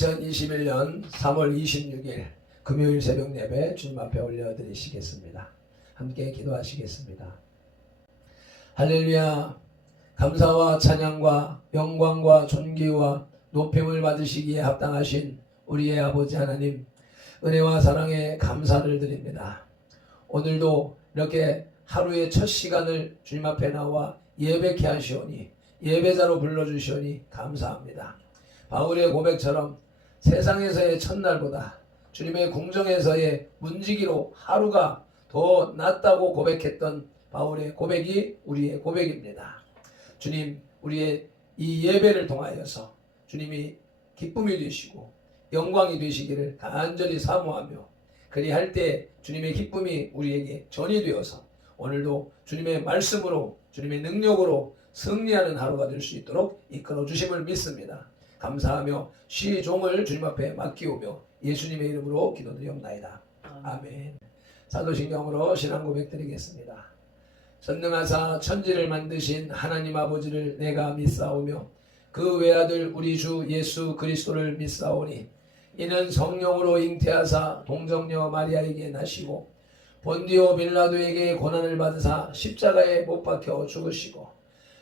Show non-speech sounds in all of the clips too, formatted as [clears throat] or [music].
2021년 3월 26일 금요일 새벽 예배 주님 앞에 올려드리시겠습니다. 함께 기도하시겠습니다. 할렐루야 감사와 찬양과 영광과 존귀와 높임을 받으시기에 합당하신 우리의 아버지 하나님 은혜와 사랑에 감사를 드립니다. 오늘도 이렇게 하루의 첫 시간을 주님 앞에 나와 예배케 하시오니 예배자로 불러주시오니 감사합니다. 바울의 고백처럼 세상에서의 첫날보다 주님의 궁정에서의 문지기로 하루가 더 낫다고 고백했던 바울의 고백이 우리의 고백입니다. 주님, 우리의 이 예배를 통하여서 주님이 기쁨이 되시고 영광이 되시기를 간절히 사모하며 그리할 때 주님의 기쁨이 우리에게 전이 되어서 오늘도 주님의 말씀으로 주님의 능력으로 승리하는 하루가 될 수 있도록 이끌어 주심을 믿습니다. 감사하며 시 종을 주님 앞에 맡기오며 예수님의 이름으로 기도드리옵나이다. 아멘. 사도신경으로 신앙 고백 드리겠습니다. 전능하사 천지를 만드신 하나님 아버지를 내가 믿사오며 그 외아들 우리 주 예수 그리스도를 믿사오니 이는 성령으로 잉태하사 동정녀 마리아에게 나시고 본디오 빌라도에게 고난을 받으사 십자가에 못 박혀 죽으시고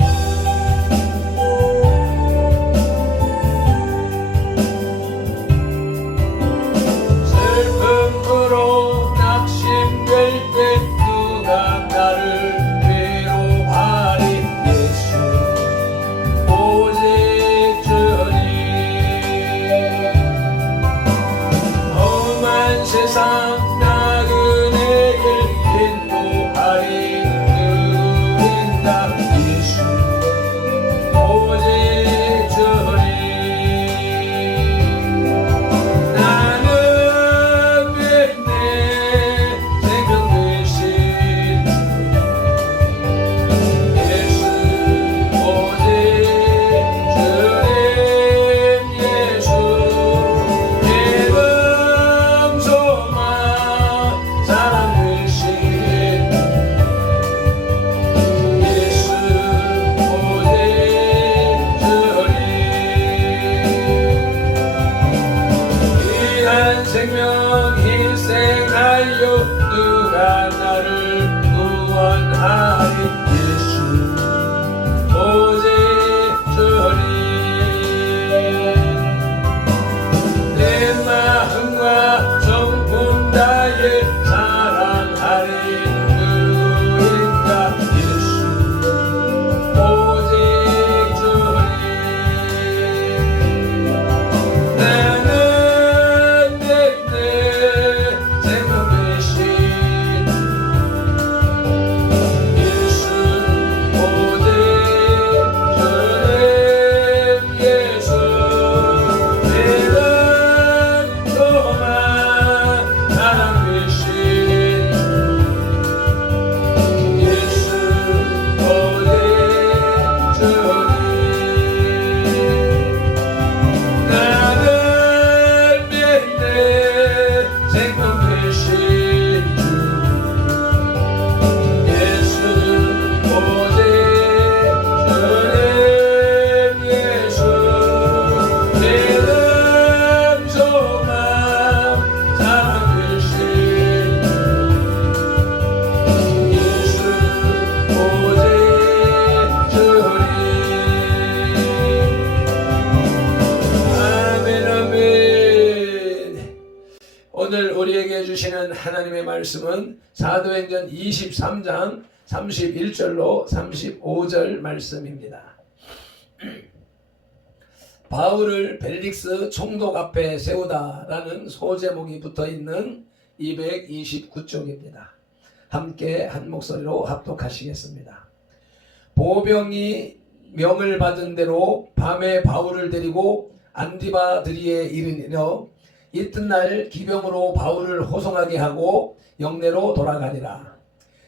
Oh, 말씀은 사도행전 23장 31절로 35절 말씀입니다. [clears throat] 바울을 벨릭스 총독 앞에 세우다라는 소제목이 붙어 있는 229쪽입니다. 함께 한 목소리로 합독하시겠습니다. 보병이 명을 받은 대로 밤에 바울을 데리고 안디바드리에 이르니러 이튿날 기병으로 바울을 호송하게 하고 영내로 돌아가니라.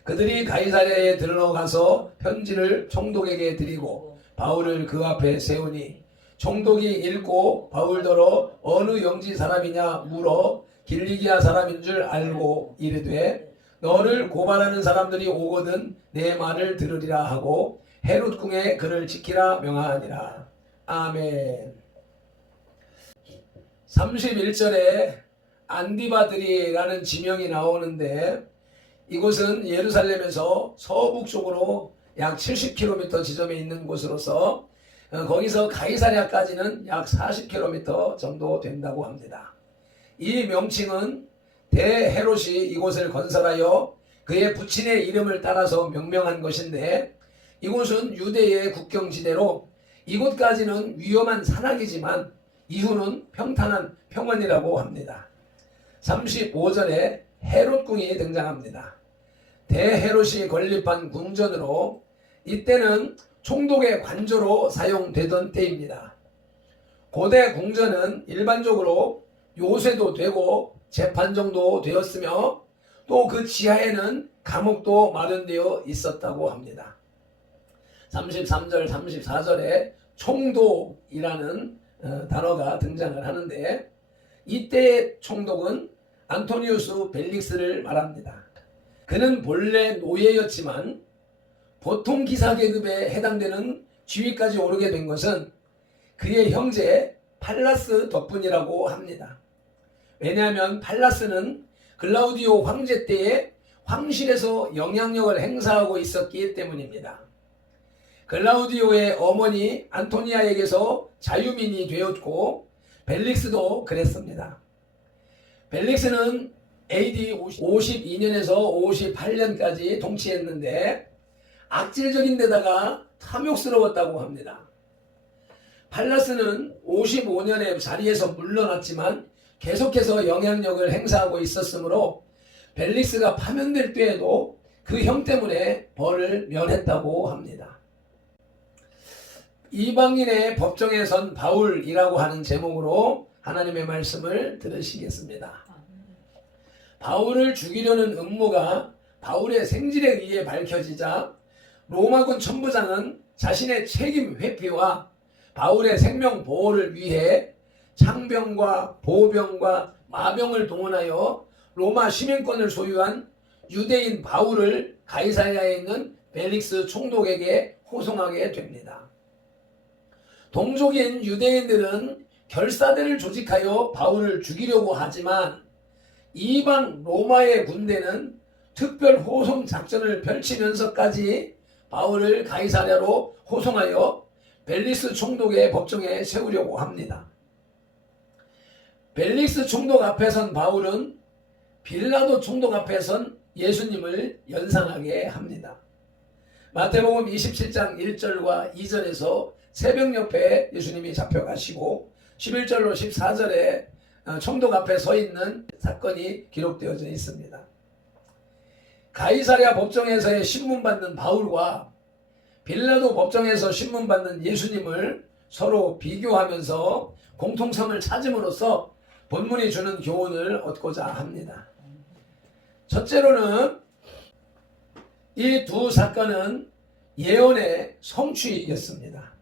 그들이 가이사랴에 들어가서 편지를 총독에게 드리고 바울을 그 앞에 세우니 총독이 읽고 바울더러 어느 영지 사람이냐 물어 길리기아 사람인 줄 알고 이르되 너를 고발하는 사람들이 오거든 내 말을 들으리라 하고 헤롯 궁에 그를 지키라 명하니라. 아멘. 31절에 안디바드리라는 지명이 나오는데 이곳은 예루살렘에서 서북쪽으로 약 70km 지점에 있는 곳으로서 어, 거기서 가이사랴까지는 약 40km 정도 된다고 합니다. 이 명칭은 대헤롯이 이곳을 건설하여 그의 부친의 이름을 따라서 명명한 것인데 이곳은 유대의 국경지대로 이곳까지는 위험한 산악이지만 이후는 평탄한 평원이라고 합니다. 35절에 헤롯궁이 등장합니다. 대헤롯이 건립한 궁전으로 이때는 총독의 관저로 사용되던 때입니다. 고대 궁전은 일반적으로 요새도 되고 재판정도 되었으며 또 그 지하에는 감옥도 마련되어 있었다고 합니다. 33절, 34절에 총독이라는 어, 단어가 등장을 하는데 이때의 총독은 안토니우스 벨릭스를 말합니다. 그는 본래 노예였지만 보통 기사 계급에 해당되는 지위까지 오르게 된 것은 그의 형제 팔라스 덕분이라고 합니다. 왜냐하면 팔라스는 글라우디오 황제 때에 황실에서 영향력을 행사하고 있었기 때문입니다. 글라우디오의 어머니 안토니아에게서 자유민이 되었고 벨릭스도 그랬습니다. 벨릭스는 AD 52년에서 58년까지 통치했는데 악질적인 데다가 탐욕스러웠다고 합니다. 팔라스는 55년에 자리에서 물러났지만 계속해서 영향력을 행사하고 있었으므로 벨릭스가 파면될 때에도 그 형 때문에 벌을 면했다고 합니다. 이방인의 법정에 선 바울이라고 하는 제목으로 하나님의 말씀을 들으시겠습니다. 바울을 죽이려는 음모가 바울의 생질에 의해 밝혀지자 로마군 천부장은 자신의 책임 회피와 바울의 생명 보호를 위해 창병과 보병과 마병을 동원하여 로마 시민권을 소유한 유대인 바울을 가이사랴에 있는 벨릭스 총독에게 호송하게 됩니다. 동족인 유대인들은 결사대를 조직하여 바울을 죽이려고 하지만 이방 로마의 군대는 특별 호송 작전을 펼치면서까지 바울을 가이사랴로 호송하여 벨리스 총독의 법정에 세우려고 합니다. 벨리스 총독 앞에 선 바울은 빌라도 총독 앞에 선 예수님을 연상하게 합니다. 마태복음 27장 1절과 2절에서 새벽 옆에 예수님이 잡혀가시고 11절로 14절에 어, 총독 앞에 서 있는 사건이 기록되어져 있습니다. 가이사랴 법정에서의 신문받는 바울과 빌라도 법정에서 신문받는 예수님을 서로 비교하면서 공통점을 찾음으로써 본문이 주는 교훈을 얻고자 합니다. 첫째로는 이 두 사건은 예언의 성취였습니다.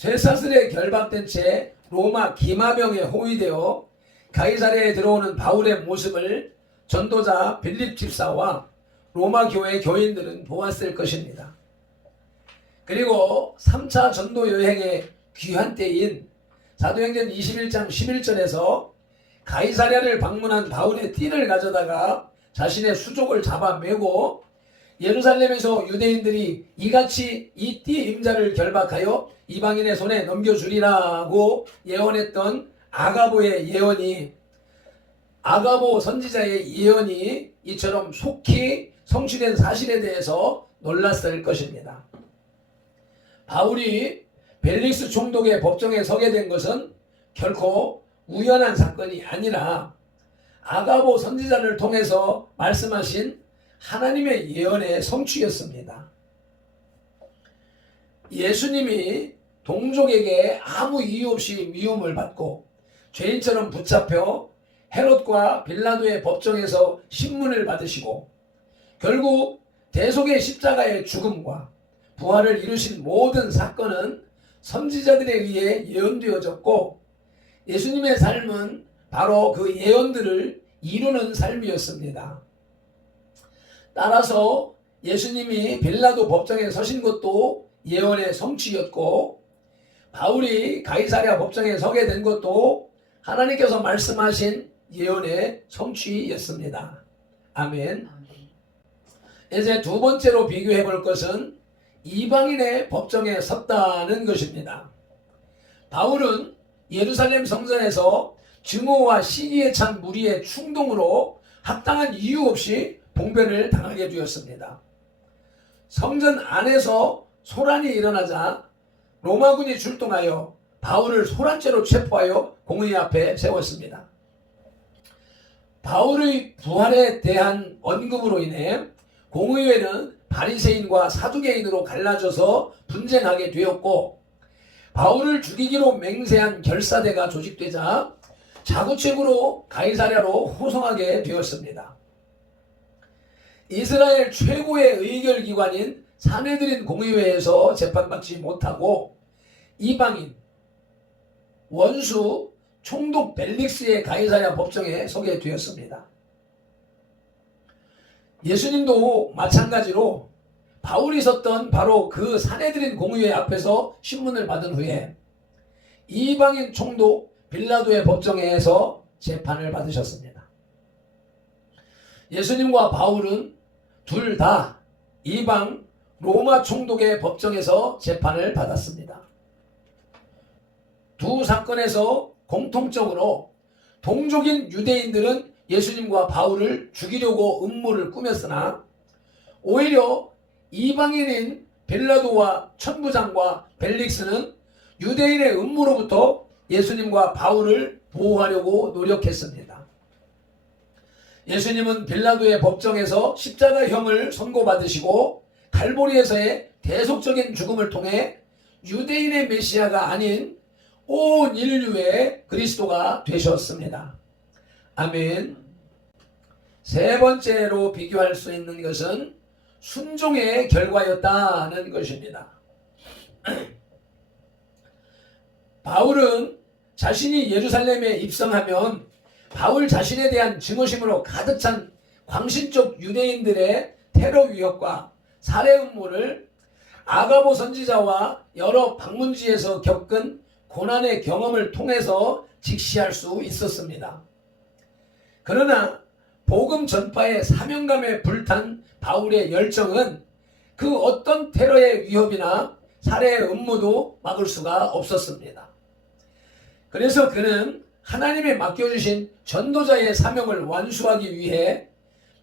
쇠사슬에 결박된 채 로마 기마병에 호위되어 가이사랴에 들어오는 바울의 모습을 전도자 빌립 집사와 로마 교회 교인들은 보았을 것입니다. 그리고 3차 전도 여행의 귀한 때인 사도행전 21장 11절에서 가이사랴를 방문한 바울의 띠를 가져다가 자신의 수족을 잡아매고 예루살렘에서 유대인들이 이같이 이 띠 임자를 결박하여 이방인의 손에 넘겨주리라고 예언했던 아가보의 예언이 아가보 선지자의 예언이 이처럼 속히 성취된 사실에 대해서 놀랐을 것입니다. 바울이 벨릭스 총독의 법정에 서게 된 것은 결코 우연한 사건이 아니라 아가보 선지자를 통해서 말씀하신 하나님의 예언의 성취였습니다. 예수님이 동족에게 아무 이유 없이 미움을 받고 죄인처럼 붙잡혀 헤롯과 빌라도의 법정에서 신문을 받으시고 결국 대속의 십자가의 죽음과 부활을 이루신 모든 사건은 선지자들에 의해 예언되어졌고 예수님의 삶은 바로 그 예언들을 이루는 삶이었습니다. 따라서 예수님이 빌라도 법정에 서신 것도 예언의 성취였고 바울이 가이사랴 법정에 서게 된 것도 하나님께서 말씀하신 예언의 성취였습니다. 아멘. 이제 두 번째로 비교해 볼 것은 이방인의 법정에 섰다는 것입니다. 바울은 예루살렘 성전에서 증오와 시기에 찬 무리의 충동으로 합당한 이유 없이 봉변을 당하게 되었습니다. 성전 안에서 소란이 일어나자 로마군이 출동하여 바울을 소란죄로 체포하여 공의 앞에 세웠습니다. 바울의 부활에 대한 언급으로 인해 공의회는 바리새인과 사두개인으로 갈라져서 분쟁하게 되었고 바울을 죽이기로 맹세한 결사대가 조직되자 자구책으로 가이사랴로 호송하게 되었습니다. 이스라엘 최고의 의결 기관인 사내들인 공의회에서 재판받지 못하고 이방인 원수 총독 벨릭스의 가이사랴 법정에 서게 되었습니다. 예수님도 마찬가지로 바울이 섰던 바로 그 사내들인 공의회 앞에서 신문을 받은 후에 이방인 총독 빌라도의 법정에서 재판을 받으셨습니다. 예수님과 바울은 둘 다 이방 로마 총독의 법정에서 재판을 받았습니다. 두 사건에서 공통적으로 동족인 유대인들은 예수님과 바울을 죽이려고 음모를 꾸몄으나 오히려 이방인인 벨라도와 천부장과 벨릭스는 유대인의 음모로부터 예수님과 바울을 보호하려고 노력했습니다. 예수님은 빌라도의 법정에서 십자가형을 선고받으시고 갈보리에서의 대속적인 죽음을 통해 유대인의 메시아가 아닌 온 인류의 그리스도가 되셨습니다. 아멘. 세 번째로 비교할 수 있는 것은 순종의 결과였다는 것입니다. [clears throat] 바울은 자신이 예루살렘에 입성하면 바울 자신에 대한 증오심으로 가득 찬 광신족 유대인들의 테러 위협과 살해 음모를 아가보 선지자와 여러 방문지에서 겪은 고난의 경험을 통해서 직시할 수 있었습니다. 그러나 복음 전파의 사명감에 불탄 바울의 열정은 그 어떤 테러의 위협이나 살해의 음모도 막을 수가 없었습니다. 그래서 그는 하나님의 맡겨주신 전도자의 사명을 완수하기 위해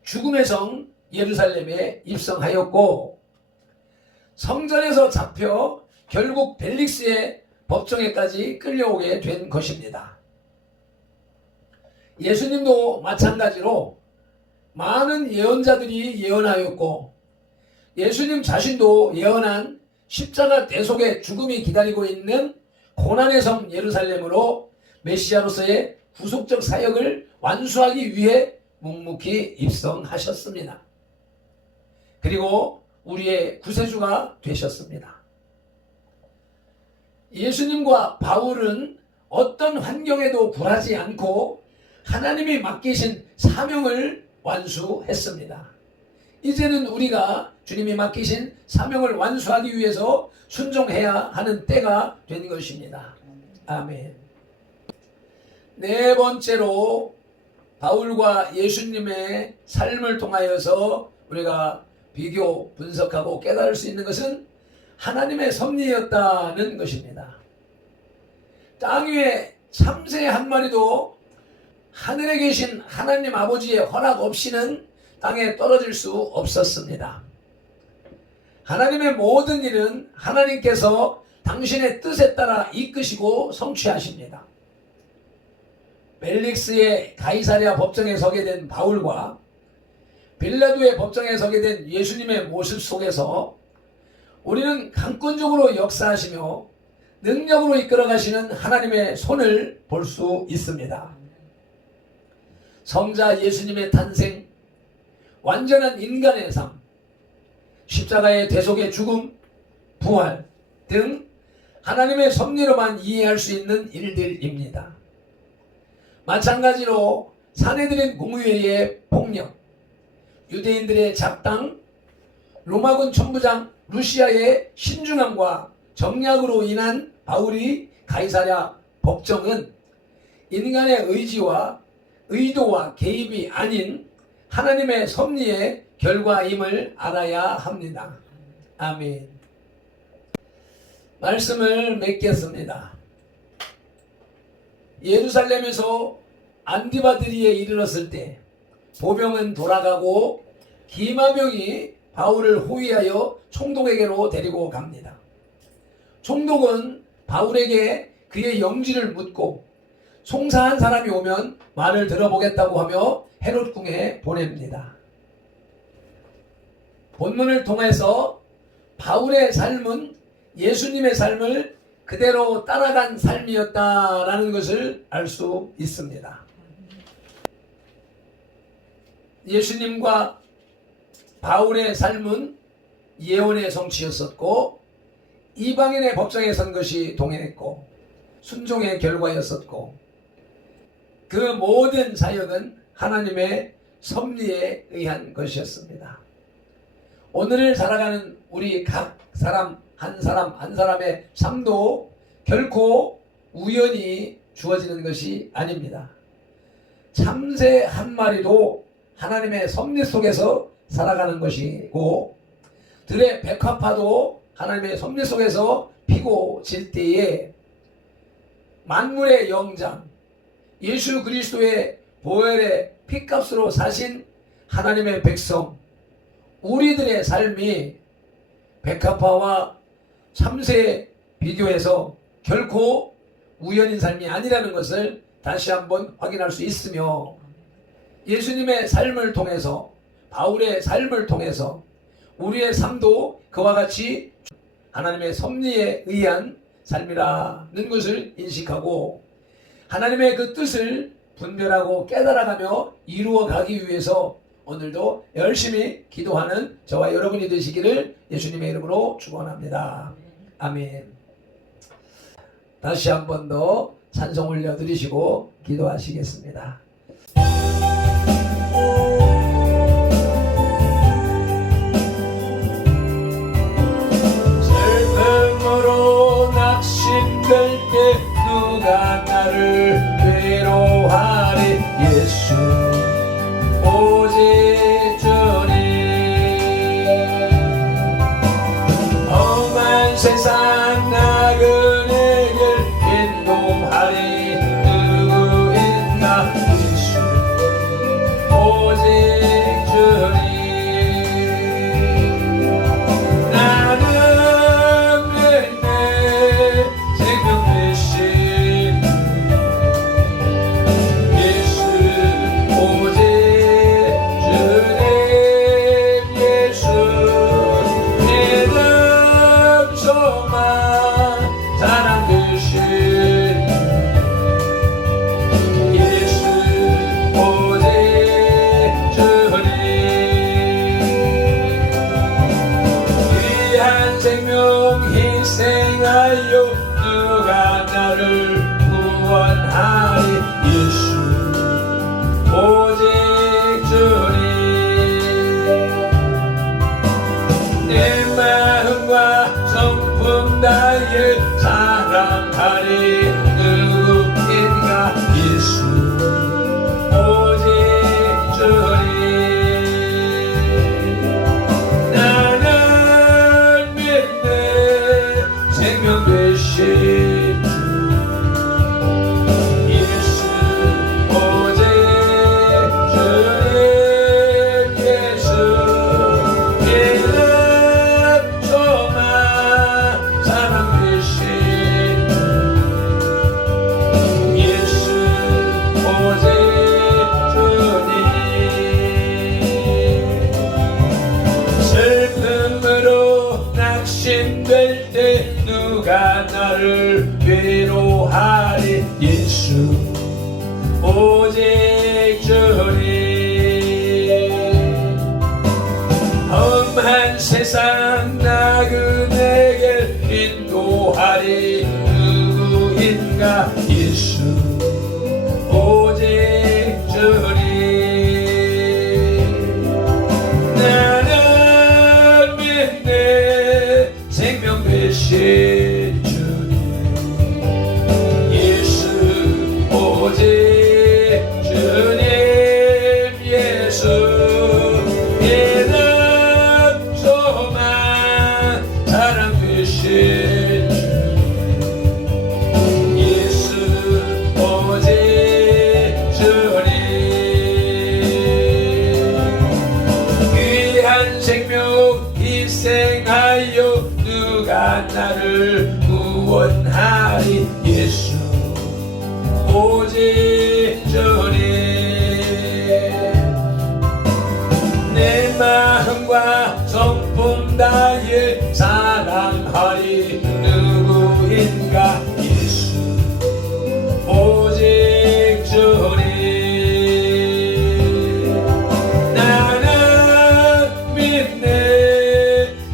죽음의 성 예루살렘에 입성하였고 성전에서 잡혀 결국 벨릭스의 법정에까지 끌려오게 된 것입니다. 예수님도 마찬가지로 많은 예언자들이 예언하였고 예수님 자신도 예언한 십자가 대속의 죽음이 기다리고 있는 고난의 성 예루살렘으로 메시아로서의 구속적 사역을 완수하기 위해 묵묵히 입성하셨습니다. 그리고 우리의 구세주가 되셨습니다. 예수님과 바울은 어떤 환경에도 굴하지 않고 하나님이 맡기신 사명을 완수했습니다. 이제는 우리가 주님이 맡기신 사명을 완수하기 위해서 순종해야 하는 때가 된 것입니다. 아멘. 네 번째로 바울과 예수님의 삶을 통하여서 우리가 비교, 분석하고 깨달을 수 있는 것은 하나님의 섭리였다는 것입니다. 땅 위에 참새 한 마리도 하늘에 계신 하나님 아버지의 허락 없이는 땅에 떨어질 수 없었습니다. 하나님의 모든 일은 하나님께서 당신의 뜻에 따라 이끄시고 성취하십니다. 멜릭스의 가이사랴 법정에 서게 된 바울과 빌라도의 법정에 서게 된 예수님의 모습 속에서 우리는 강권적으로 역사하시며 능력으로 이끌어 가시는 하나님의 손을 볼 수 있습니다. 성자 예수님의 탄생, 완전한 인간의 삶, 십자가의 대속의 죽음, 부활 등 하나님의 섭리로만 이해할 수 있는 일들입니다. 마찬가지로 사내들인 공의회의 폭력, 유대인들의 작당, 로마군 천부장 루시아의 신중함과 정략으로 인한 바울이 가이사랴 법정은 인간의 의지와 의도와 개입이 아닌 하나님의 섭리의 결과임을 알아야 합니다. 아멘. 말씀을 맺겠습니다. 예루살렘에서 안디바드리에 이르렀을 때 보병은 돌아가고 기마병이 바울을 호위하여 총독에게로 데리고 갑니다. 총독은 바울에게 그의 영지를 묻고 송사한 사람이 오면 말을 들어보겠다고 하며 헤롯 궁에 보냅니다. 본문을 통해서 바울의 삶은 예수님의 삶을 그대로 따라간 삶이었다라는 것을 알 수 있습니다. 예수님과 바울의 삶은 예언의 성취였었고 이방인의 법정에 선 것이 동행했고 순종의 결과였었고 그 모든 사역은 하나님의 섭리에 의한 것이었습니다. 오늘을 살아가는 우리 각 사람 한 사람 한 사람의 삶도 결코 우연히 주어지는 것이 아닙니다. 참새 한 마리도 하나님의 섭리 속에서 살아가는 것이고 들의 백합화도 하나님의 섭리 속에서 피고 질 때에 만물의 영장 예수 그리스도의 보혈의 피값으로 사신 하나님의 백성 우리들의 삶이 백합화와 참새에 비교해서 결코 우연인 삶이 아니라는 것을 다시 한번 확인할 수 있으며 예수님의 삶을 통해서 바울의 삶을 통해서 우리의 삶도 그와 같이 하나님의 섭리에 의한 삶이라는 것을 인식하고 하나님의 그 뜻을 분별하고 깨달아가며 이루어가기 위해서 오늘도 열심히 기도하는 저와 여러분이 되시기를 예수님의 이름으로 축원합니다. 아멘. 다시 한 번 더 찬송 올려드리시고 기도하시겠습니다. 모두가 나를 괴로하리? 예수. 오직 주리 험한 세상 나 그 대게 인도하리. 누구인가? você.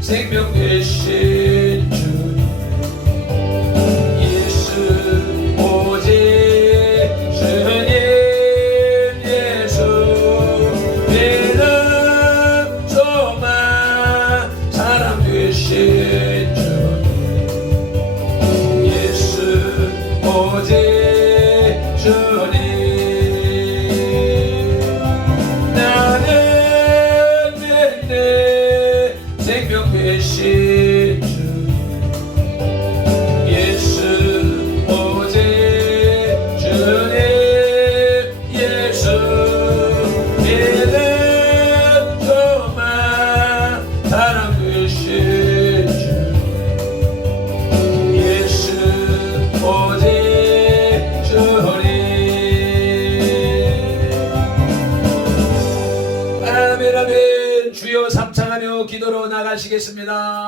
Çekmiyor mu? 기도하겠습니다.